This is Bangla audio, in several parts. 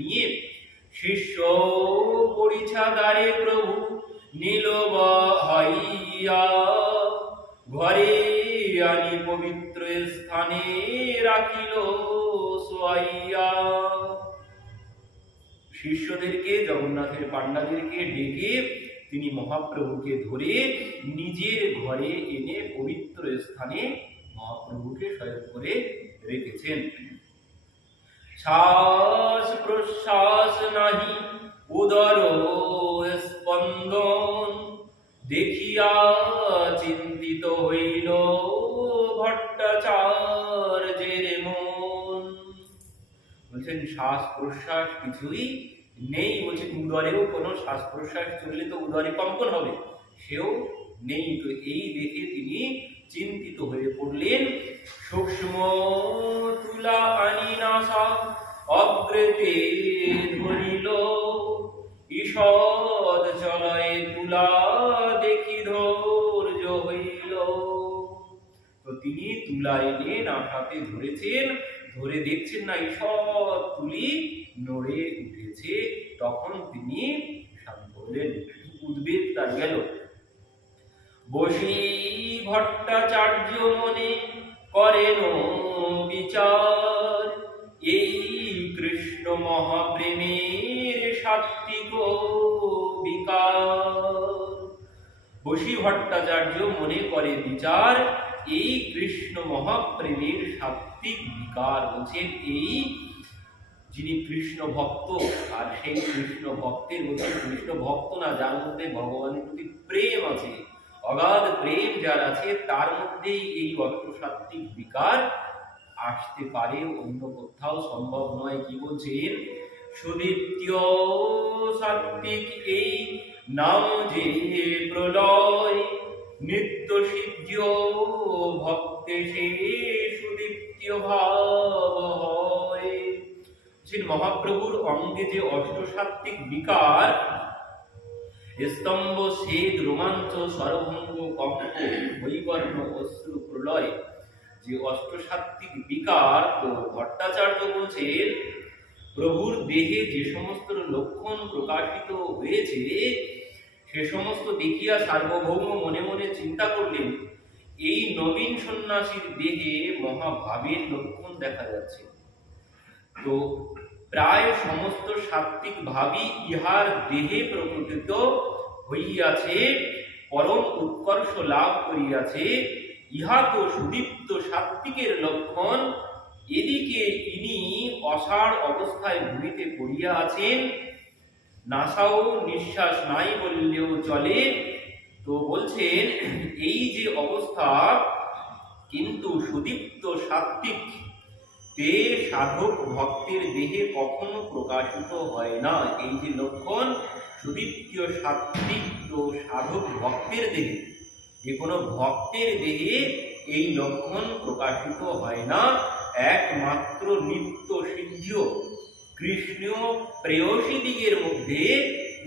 নিয়ে শিষ্য পরিছাদারে প্রভু নীল হইয়া ঘরে আনি পবিত্র স্থানে রাখিল শোয়াইয়া। শিষ্যদেরকে, জগন্নাথের পাণ্ডাদেরকে ডেকে তিনি মহাপ্রভুকে ধরে নিজের ঘরে এনে পবিত্র স্থানে মহাপ্রভুকে শয়ন করে রেখেছেন। শ্বাস প্রশ্বাস নাহি উদর স্পন্দন দেখিয়া চিন্তিত হইল ভট্টাচার্যের মন। বলছেন শ্বাস প্রশ্বাস কিছুই নেই, বলছেন উদরেও কোনো শ্বাস প্রশ্বাস চললে তো উদরে কম্পন হবে, সেও নেই। তো এই দেখে তিনি চিন্তিত হয়ে পড়লেন। সূক্ষ্ম তুলা আনি নাসা অগ্রেতে ধরিল ঈষদ চলয় তুলা দেখি ধৈর্য হইল। তো তিনি তুলা এনে নাসাতে ধরেছেন, ধরে দেখছেন না ঈষদ তুলি নড়ে উঠেছে। তখন তিনি শান্ত হলেন, উদ্বেগ তার গেল। বসি ভট্টাচার্য মনে করেন বিচার এই কৃষ্ণ মহাপ্রেমের সাত্বিক বিকার। বসি ভট্টাচার্য মনে করে বিচার এই কৃষ্ণ মহাপ্রেমের সাত্বিক বিকার। বলছেন এই যিনি কৃষ্ণ ভক্ত, আর সেই কৃষ্ণ ভক্তের মধ্যে কৃষ্ণ ভক্ত না, যার মধ্যে ভগবানের প্রতি প্রেম আছে, অগাধ প্রেম যার আছে, তার মধ্যেই এই অষ্টসাত্ত্বিক বিকার আসতে পারে, অন্য কোথাও সম্ভব নয়। কি বলছেন? সুদীপ্ত্য সাত্ত্বিক এই নাম যে প্রলয় নিত্য সিদ্ধ ভক্তে সে সুদীপ্ত ভাব হয়। মহাপ্রভুর অঙ্গে যে অষ্টসাত্ত্বিক বিকার, স্তম্ভ ছেদ রোমাঞ্চ সরভঙ্গ কম্প বৈবর্ণ অশ্রু প্রলয়, যে অষ্টসাত্ত্বিক বিকার, তো ভট্টাচার্য বলছেন প্রভুর দেহে যে সমস্ত লক্ষণ প্রকাশিত হয়েছে সে সমস্ত দেখিয়া সার্বভৌম মনে মনে চিন্তা করলেন এই নবীন সন্ন্যাসীর দেহে মহাভাবের লক্ষণ দেখা যাচ্ছে। তো প্রায় সমস্ত সাত্ত্বিক ভাবই ইহার দেহে প্রকটিত হইয়াছে, পরম উৎকর্ষ লাভ করিয়াছে। ইহা তো সুদীপ্ত সাত্ত্বিকের লক্ষণ। এদিকে ইনি অসাড় অবস্থায় ভূমিতে পড়িয়া আছেন, নাসাও নিঃশ্বাস নাই বললেও চলে। তো বলছেন এই যে অবস্থা, কিন্তু সুদীপ্ত সাত্ত্বিক তে সাধক ভক্তের দেহে কখনো প্রকাশিত হয় না। এই যে লক্ষণ সুদীপ্ত সাত্ত্বিক তো সাধক ভক্তের দেহে, যে কোনো ভক্তের দেহে এই লক্ষণ প্রকাশিত হয় না। একমাত্র নিত্য সিদ্ধ কৃষ্ণ প্রেয়সী দিগের মধ্যে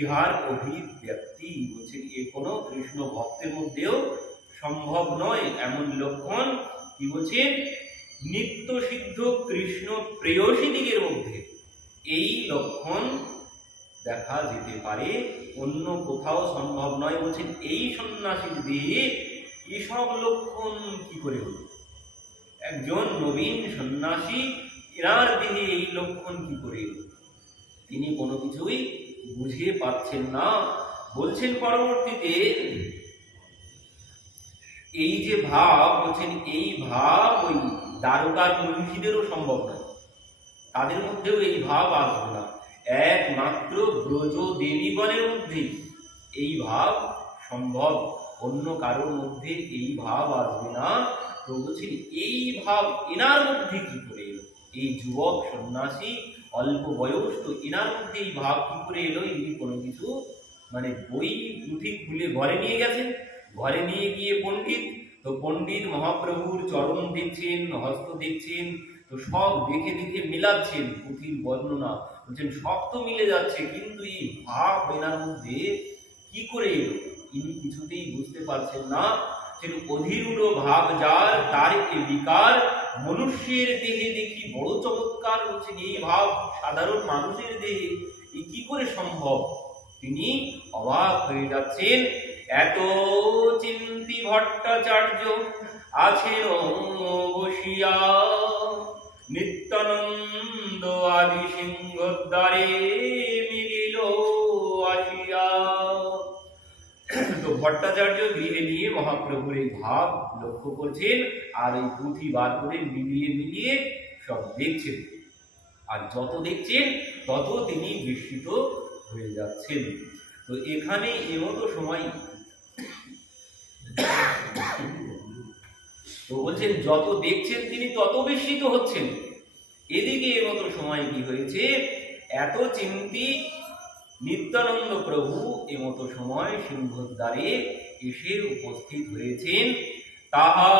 ইহার অভিব্যক্তি। বলছেন এ কোনো কৃষ্ণ ভক্তের মধ্যেও সম্ভব নয় এমন লক্ষণ। কি বলছেন? নিত্য সিদ্ধ কৃষ্ণ প্রেয়সী দিগের মধ্যে এই লক্ষণ দেখা যেতে পারে, অন্য কোথাও সম্ভব নয়। বলছেন এই সন্ন্যাসীর দেহে এসব লক্ষণ কি করে হল? একজন নবীন সন্ন্যাসী, এনার দেহে এই লক্ষণ কি করে এল? তিনি কোনো কিছুই বুঝে পাচ্ছেন না। বলছেন পরবর্তীতে এই যে ভাব, বলছেন এই ভাব ওই দ্বারকার মনীষীদেরও সম্ভব নয়, তাদের মধ্যেও এই ভাব আসবে না। একমাত্র ব্রজ দেবীগণের মধ্যেই এই ভাব সম্ভব, অন্য কারোর মধ্যে এই ভাব আসবে না। তো বলছেন এই ভাব এনার মধ্যে কি করে এলো? এই যুবক সন্ন্যাসী অল্প বয়স, তো এনার মধ্যে এই ভাব কি করে এলো? ইনি কোনো কিছু বই পুঁথি খুলে ঘরে নিয়ে গেছেন, ঘরে নিয়ে গিয়ে পণ্ডিত, তো পণ্ডিত মহাপ্রভুর চরণ দেখছেন, হস্ত দেখছেন, তো সব দেখে দেখে মিলাচ্ছেন পুঁথির বর্ণনা। বলছেন সব তো মিলে যাচ্ছে, কিন্তু এই ভাব এনার মধ্যে কি করে এলো ইনি কিছুতেই বুঝতে পারছেন না। অধীরূঢ় ভাব যার, তার এ বিকার মনুষ্যের দেহে দেখি বড় চমৎকার, বলছেন এই ভাব সাধারণ মানুষের দেহে এ কি করে সম্ভব? তিনি অবাক হয়ে যাচ্ছেন। এত চিন্তি ভট্টাচার্য আছেন বসিয়া, নিত্যানন্দ আদি সিংহদ্বারে মিলিল আসিয়া। তো ভট্টাচার্য গৃহে নিয়ে মহাপ্রভুর এই ভাব লক্ষ্য করছেন, আর এই পুঁথি বার করে মিলিয়ে মিলিয়ে সব দেখছেন। আর যত দেখছেন তত তিনি বিস্মিত হয়ে যাচ্ছেন। তো এখানে এমতো সময় তো বলছেন যত দেখছেন তিনি তত বিস্মিত হচ্ছেন। এদিকে এমতো সময় কি হয়েছে, এত চিন্তি নিত্যানন্দ প্রভু এমতো সময় সিংহদ্বারে এসে উপস্থিত হয়েছেন। তাহা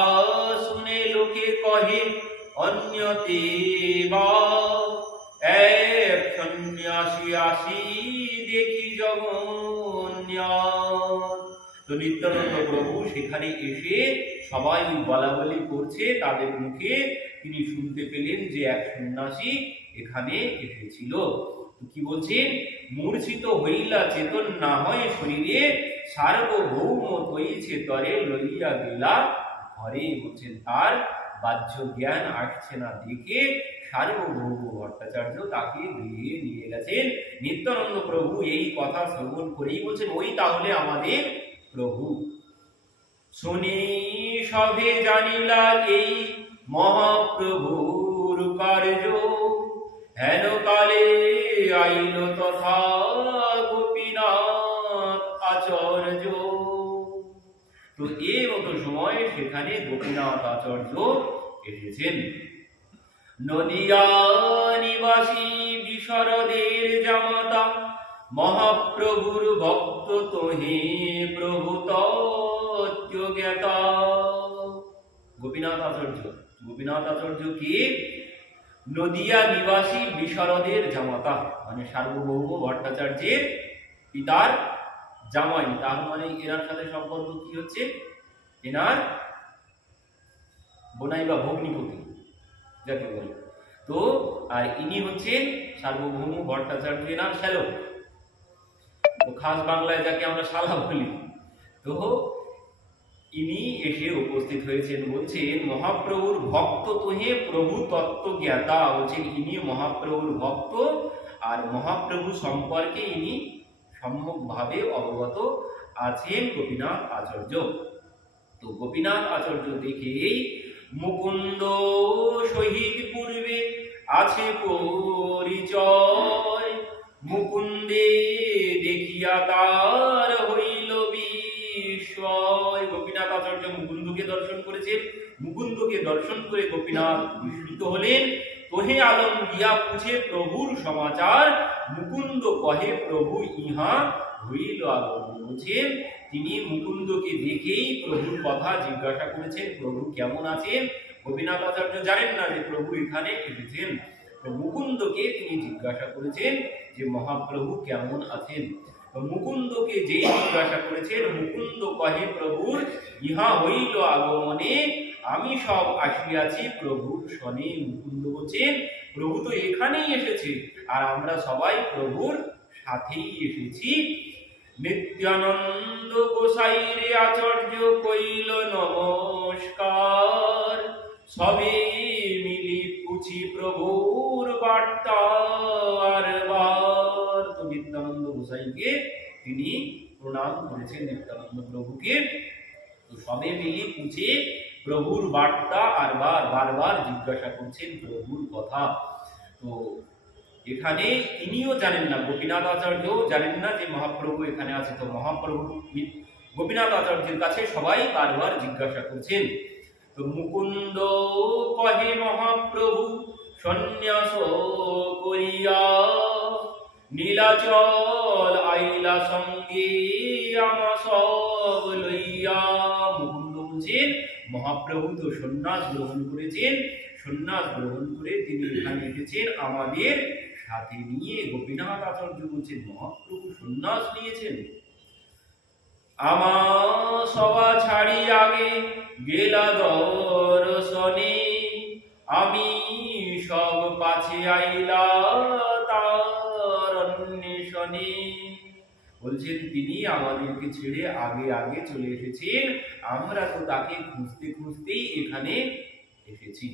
শুনে লোকে কহে অন্যতে বা এক সন্ন্যাসী আসি দেখি জগন্নাথ। তো নিত্যানন্দ প্রভু সেখানে এসে সবাই বলা বলি করছে, তাদের মুখে তিনি শুনতে পেলেন যে এক সন্ন্যাসী এখানে এসেছিল। কি বলছেন, মূর্ছিত হইলা চেতন না হয় শরীরে, সার্বভৌম তৈছে তরে লইয়া গেলা ঘরে। বলছেন তার বাহ্য জ্ঞান আসছে না দেখে সার্বভৌম ভট্টাচার্য তাকে গৃহে নিয়ে গেছেন। নিত্যানন্দ প্রভু এই কথা শ্রবণ করেই বলছেন ওই তাহলে আমাদের প্রভু। শুনি সবে জানিলা এই মহাপ্রভুর কার্য, হেন কালে আইল তথা গোপীনাথ আচার্য। তো এই মতো সময় সেখানে গোপীনাথ আচার্য এসেছেন। নদিয়া নিবাসী বিশারদের জামাতা, মহাপ্রভুর ভক্ত তোহে প্রভু তত্ত্ব জ্ঞাতা। গোপীনাথ আচার্য কি? নদিয়া নিবাসী বিশারদের জামাতা, মানে সার্বভৌম ভট্টাচার্যের পিতার জামাই। তার মানে এনার সাথে সম্পর্ক কি হচ্ছে, এনার বোনাই বা ভগ্নিপতি যাকে বলে। তো আর ইনি হচ্ছেন সার্বভৌম ভট্টাচার্য এনার শ্যালক, তো খাস বাংলায় যাকে আমরা শালা বলি। তো ইনি এসে উপস্থিত হয়েছেন। বলছেন মহাপ্রভুর ভক্ত তোহে প্রভু তত্ত্ব জ্ঞাতা। বলছেন ইনি মহাপ্রভুর ভক্ত, আর মহাপ্রভু সম্পর্কে ইনি সম্যকভাবে অবগত আছেন গোপীনাথ আচার্য। তো গোপীনাথ আচার্য দেখেই মুকুন্দ সহিত পূর্বে আছে পরিচয়, মুকুন্দে দেখিয়া তার হইল বিস্ময়। গোপীনাথ আচার্য মুকুন্দকে দর্শন করেছেন। মুকুন্দকে দর্শন করে গোপীনাথ বিস্মিত হলেন। তোহে আলম গিয়া পুছে প্রভুর সমাচার, মুকুন্দ কহে প্রভু ইহা হইল আগমন। বলছেন তিনি মুকুন্দকে দেখেই প্রভুর কথা জিজ্ঞাসা করেছেন, প্রভু কেমন আছেন। গোপীনাথ আচার্য জানেন না যে প্রভু এখানে এসেছেন। তো মুকুন্দকে তিনি জিজ্ঞাসা করেছেন যে মহাপ্রভু কেমন আছেন। তো মুকুন্দকে যেই জিজ্ঞাসা করেছেন, মুকুন্দ কহে প্রভুর ইহা হইল আগমনে, আমি সব আসিয়াছি প্রভুর শনে। মুকুন্দ বলছেন প্রভু তো এখানেই এসেছে, আর আমরা সবাই প্রভুর সাথেই এসেছি। নিত্যানন্দ গোসাইরে আচার্য কইল নমস্কার, সবে মিলি পুছি প্রভুর বার্তা আর বার। তো নিত্যানন্দ গোসাইকে তিনি প্রণাম করেছেন, নিত্যানন্দ প্রভুকে। তো সবে মিলি পুছে প্রভুর বার্তা আর বারবার জিজ্ঞাসা করছেন প্রভুর কথা। তো এখানে তিনিও জানেন না, গোপীনাথ আচার্যও জানেন না যে মহাপ্রভু এখানে আছে। তো মহাপ্রভু গোপীনাথ আচার্যের কাছে সবাই বারবার জিজ্ঞাসা করছেন। তো মুকুন্দ কহে মহাপ্রভু সন্ন্যাস করিয়া, নীলাচল আইলা সঙ্গে আমা সব লইয়া। মুকুন্দ বলছেন মহাপ্রভু তো সন্ন্যাস গ্রহণ করেছেন, সন্ন্যাস গ্রহণ করে তিনি এখানে এসেছেন আমাদের সাথে নিয়ে। গোপীনাথ আচার্য বলছেন মহাপ্রভু সন্ন্যাস নিয়েছেন। আমা সভা ছাড়ি আগে গেলা দর্শনে, আমি সব পাছে আইলা তার অন্বেষণে। বলছেন তিনি আমাদেরকে ছেড়ে আগে আগে চলে এসেছেন, আমরা তো তাকে খুঁজতে খুঁজতেই এখানে এসেছি।